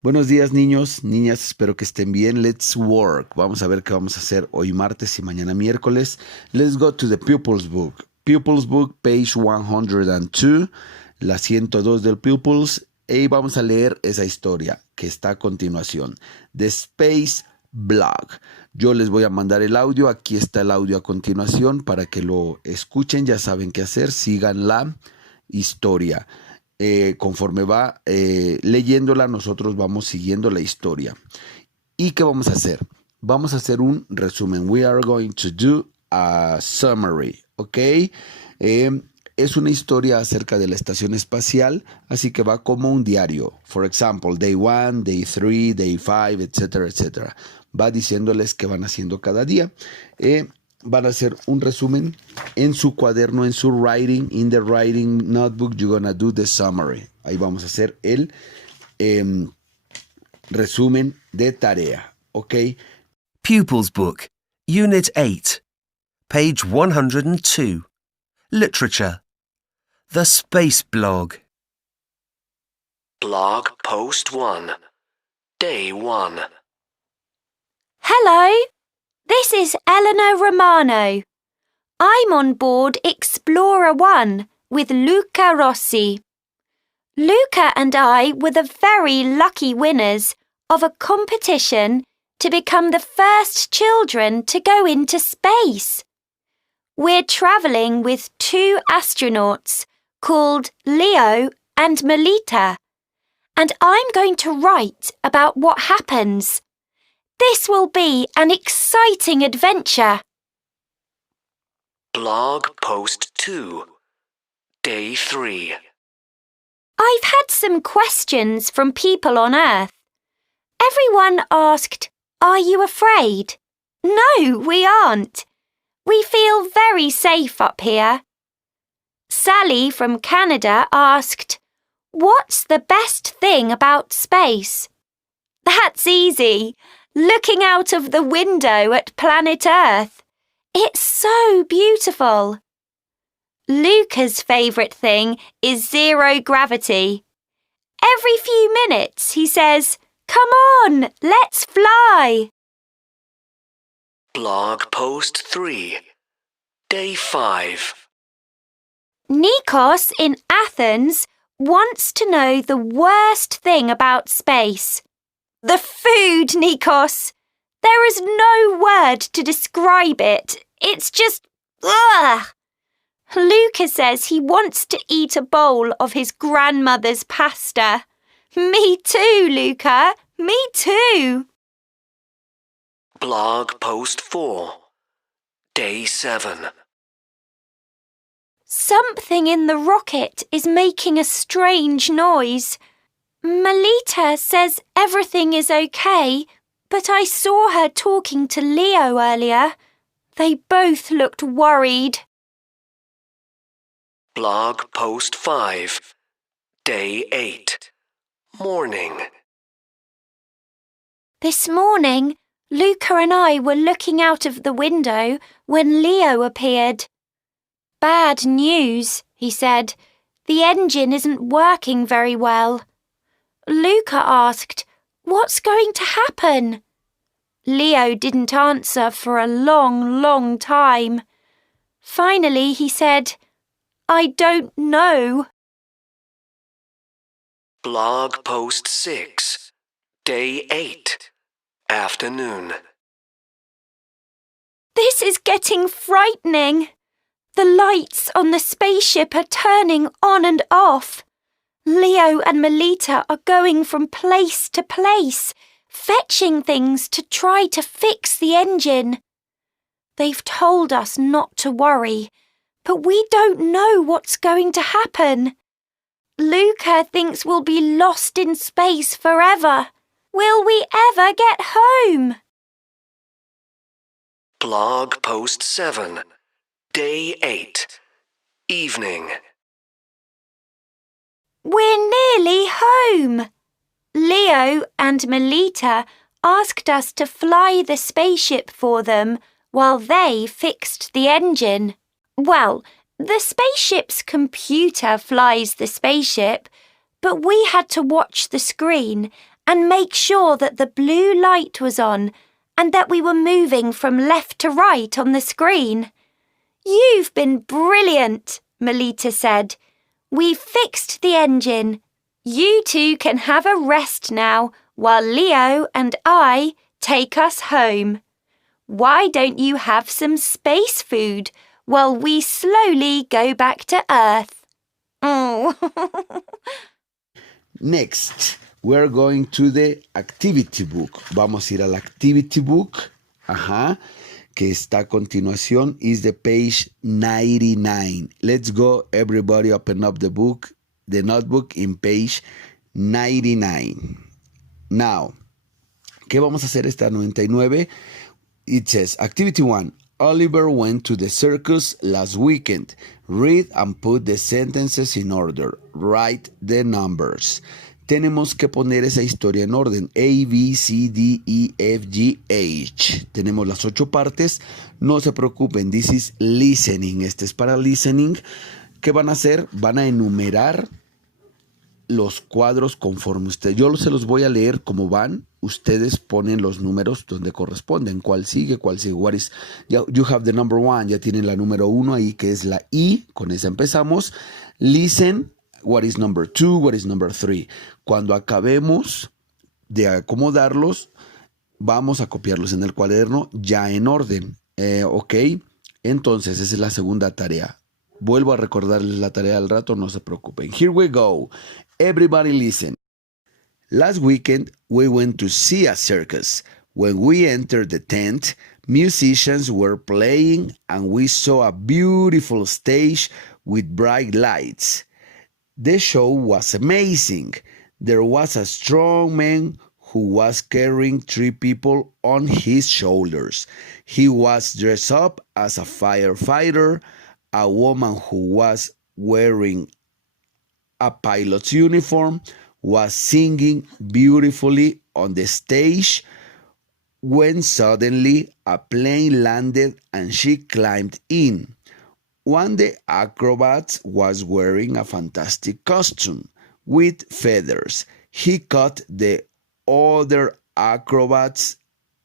Buenos días, niños, niñas, espero que estén bien. Let's work. Vamos a ver qué vamos a hacer hoy martes y mañana miércoles. Let's go to the Pupils Book. Pupils Book, page 102, la 102 del Pupils. Y vamos a leer esa historia que está a continuación. The Space Blog. Yo les voy a mandar el audio. Aquí está el audio a continuación para que lo escuchen. Ya saben qué hacer. Sigan la historia. Conforme va leyéndola, nosotros vamos siguiendo la historia. ¿Y qué vamos a hacer? Vamos a hacer un resumen. We are going to do a summary, ¿ok? Es una historia acerca de la estación espacial, así que va como un diario. For example, day 1, day 3, day 5, etcétera, etcétera. Va diciéndoles qué van haciendo cada día. Van a hacer un resumen en su cuaderno, en su writing, in the writing notebook, you're gonna do the summary. Ahí vamos a hacer el resumen de tarea, ¿ok? Pupils Book, Unit 8, page 102. Literature. The Space Blog. Blog Post 1, Day 1. Hello, this is Eleanor Romano. I'm on board Explorer 1 with Luca Rossi. Luca and I were the very lucky winners of a competition to become the first children to go into space. We're travelling with two astronauts called Leo and Melita, and I'm going to write about what happens. This will be an exciting adventure. Blog Post 2, Day 3. I've had some questions from people on Earth. Everyone asked, "Are you afraid?" No, we aren't. We feel very safe up here. Sally from Canada asked, "What's the best thing about space?" That's easy. Looking out of the window at planet Earth. It's so beautiful. Luca's favourite thing is zero gravity. Every few minutes he says, "Come on, let's fly." Blog Post 3, Day 5. Nikos in Athens wants to know the worst thing about space. The food, Nikos. There is no word to describe it. It's just, ugh. Luca says he wants to eat a bowl of his grandmother's pasta. Me too, Luca. Me too. Blog Post 4, Day 7. Something in the rocket is making a strange noise. Melita says everything is okay, but I saw her talking to Leo earlier. They both looked worried. Blog Post 5, Day 8. Morning. This morning, Luca and I were looking out of the window when Leo appeared. "Bad news," he said. "The engine isn't working very well." Luca asked, "What's going to happen?" Leo didn't answer for a long, long time. Finally, he said, "I don't know." Blog Post 6, Day 8. Afternoon. This is getting frightening. The lights on the spaceship are turning on and off. Leo and Melita are going from place to place, fetching things to try to fix the engine. They've told us not to worry, but we don't know what's going to happen. Luca thinks we'll be lost in space forever. Will we ever get home? Blog Post 7, Day 8. Evening. We're nearly home. Leo and Melita asked us to fly the spaceship for them while they fixed the engine. Well, the spaceship's computer flies the spaceship, but we had to watch the screen and make sure that the blue light was on and that we were moving from left to right on the screen. You've been brilliant, Melita said. We've fixed the engine. You two can have a rest now while Leo and I take us home. Why don't you have some space food while we slowly go back to Earth? Oh. Next, we're going to the activity book. Vamos a ir al activity book. Que está a continuación is the page 99. Let's go, everybody, open up the book, the notebook in page 99. Now, ¿qué vamos a hacer esta 99? It says, Activity 1. Oliver went to the circus last weekend. Read and put the sentences in order. Write the numbers. Tenemos que poner esa historia en orden. A, B, C, D, E, F, G, H. Tenemos las 8 partes. No se preocupen. This is listening. Este es para listening. ¿Qué van a hacer? Van a enumerar los cuadros conforme usted. Yo se los voy a leer como van. Ustedes ponen los números donde corresponden. ¿Cuál sigue? ¿Cuál sigue? What is, you have the number 1. Ya tienen la número 1 ahí, que es la I. Con esa empezamos. Listen. What is number 2? What is number 3? Cuando acabemos de acomodarlos, vamos a copiarlos en el cuaderno ya en orden. ¿Ok? Entonces, esa es la segunda tarea. Vuelvo a recordarles la tarea al rato, no se preocupen. Here we go. Everybody listen. Last weekend, we went to see a circus. When we entered the tent, musicians were playing and we saw a beautiful stage with bright lights. The show was amazing. There was a strong man who was carrying 3 people on his shoulders. He was dressed up as a firefighter. A woman who was wearing a pilot's uniform was singing beautifully on the stage when suddenly a plane landed and she climbed in. One of the acrobats was wearing a fantastic costume with feathers. He caught the other acrobats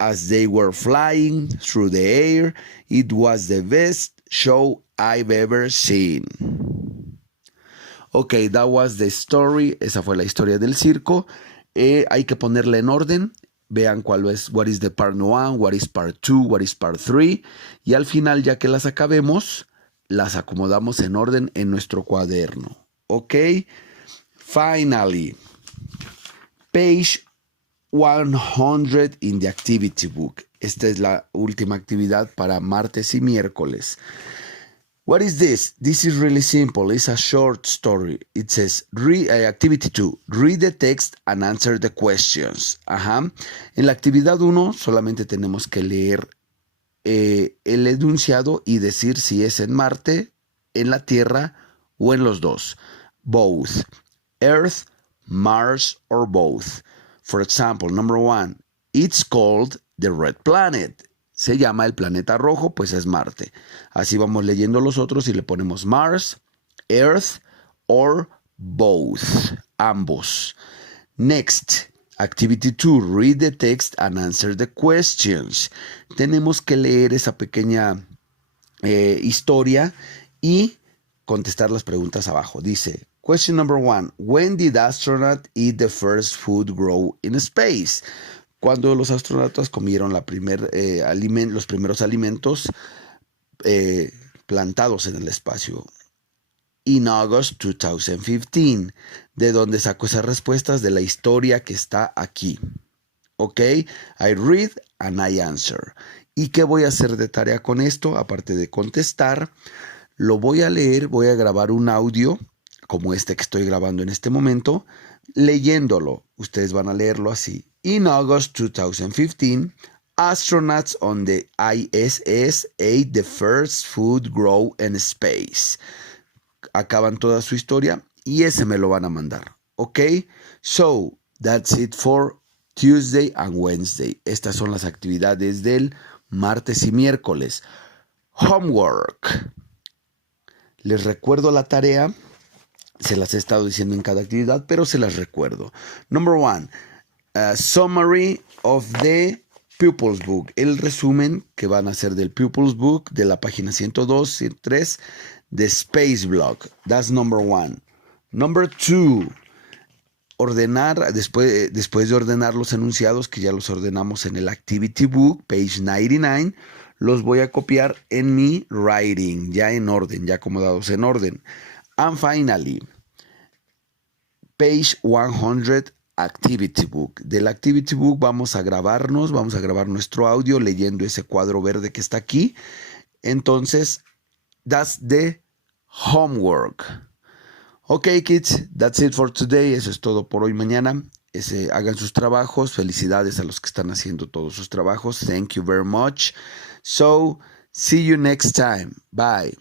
as they were flying through the air. It was the best show I've ever seen. Okay, that was the story. Esa fue la historia del circo. Hay que ponerla en orden. Vean cuál es, what is the part 1, what is part 2, what is part 3. Y al final, ya que las acabemos, las acomodamos en orden en nuestro cuaderno. Ok. Finally, page 100 in the activity book. Esta es la última actividad para martes y miércoles. What is this? This is really simple. It's a short story. It says, activity 2, read the text and answer the questions. En la actividad 1 solamente tenemos que leer el enunciado y decir si es en Marte, en la Tierra o en los dos. Both. Earth, Mars, or both. For example, number 1, it's called the red planet. Se llama el planeta rojo, pues es Marte. Así vamos leyendo los otros y le ponemos Mars, Earth, or both. Ambos. Next. Activity 2, read the text and answer the questions. Tenemos que leer esa pequeña historia y contestar las preguntas abajo. Dice, question number 1, when did astronauts eat the first food grow in space? Cuando los astronautas comieron los primeros alimentos plantados en el espacio. In August 2015, de donde saco esas respuestas de la historia que está aquí. Ok, I read and I answer. ¿Y qué voy a hacer de tarea con esto? Aparte de contestar, lo voy a leer, voy a grabar un audio, como este que estoy grabando en este momento, leyéndolo. Ustedes van a leerlo así. In August 2015, astronauts on the ISS ate the first food grown in space. Acaban toda su historia y ese me lo van a mandar. Ok, so that's it for Tuesday and Wednesday. Estas son las actividades del martes y miércoles. Homework. Les recuerdo la tarea. Se las he estado diciendo en cada actividad, pero se las recuerdo. Number 1. summary of the Pupils Book. El resumen que van a hacer del Pupils Book de la página 102, 103 de Space Blog. That's number 1. Number 2. Ordenar, después de ordenar los enunciados, que ya los ordenamos en el Activity Book, page 99, los voy a copiar en mi writing, ya en orden, ya acomodados en orden. And finally, page 100, Activity Book. Del Activity Book vamos a grabar nuestro audio leyendo ese cuadro verde que está aquí. Entonces, that's the homework. Ok, kids, that's it for today. Eso es todo por hoy. Mañana hagan sus trabajos. Felicidades a los que están haciendo todos sus trabajos. Thank you very much. So, see you next time. Bye.